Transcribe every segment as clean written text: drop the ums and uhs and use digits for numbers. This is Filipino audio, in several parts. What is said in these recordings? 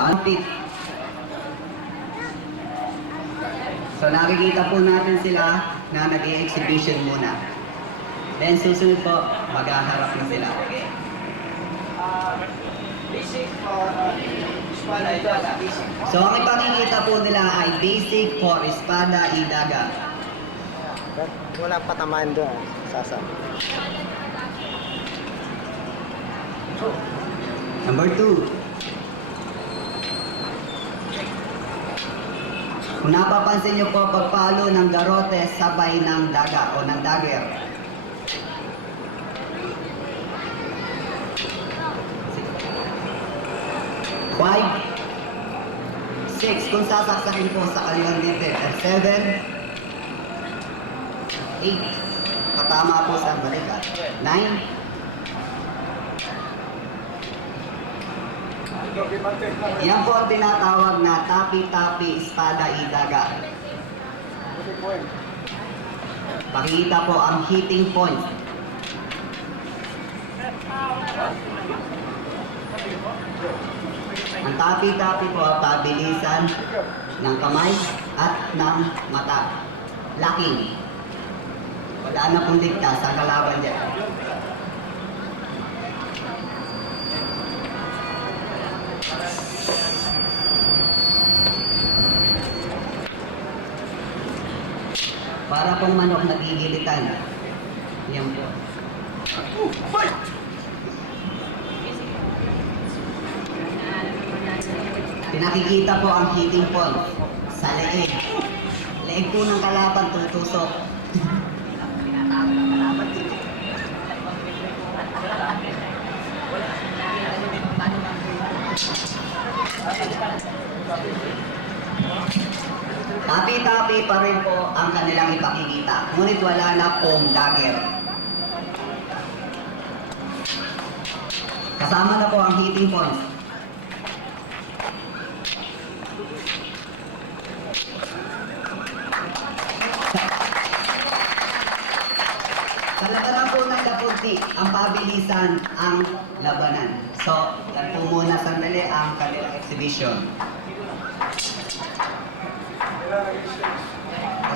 Antik. So nakikita po natin sila na nag-exhibition muna. Then susunod po, magkakaroon na sila. Okay? So ang ipakikita po nila ay basic for espada y daga. But walang patamaan doon, sasa. Number 2. Napapansin niyo po pagpalo ng garote sabay ng daga o ng dagger. Five. 6 kung sasaksakin po sa kanilang dito. 7. 8. Katama po sa 9. Yan po ang tinatawag na tapi-tapi espada y daga. Pakita po ang hitting point. Ang tapi-tapi po ang pabilisan ng kamay at ng mata. Laki. Wala nang ulit ka sa kalaban niya. Para po manok nagigilitan. Yan po. Pinakikita po ang hitting point sa leeg. Leeg po ng kalaban ng tusok. Tapi-tapi pa rin po ang kanilang ipakikita. Ngunit wala na pong dagger. Kasama na po ang hitting point. Sa nagarap po ng laputnik, ang mabilisan ang labanan. So, yan po muna sandali ang kanilang exhibition.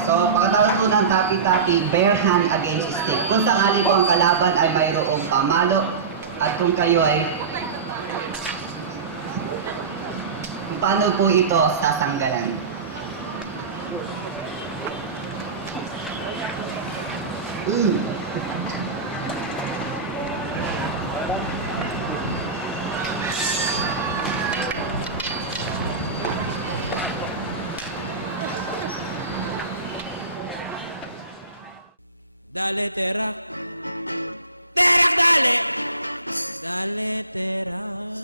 So, pagkatapos po ng tapi-tapi, bare hand against stick. Kung sakali po ang kalaban ay mayroong pamalo at kung kayo ay paano po ito sasanggalan? Dale terak, terak dale, dale terak.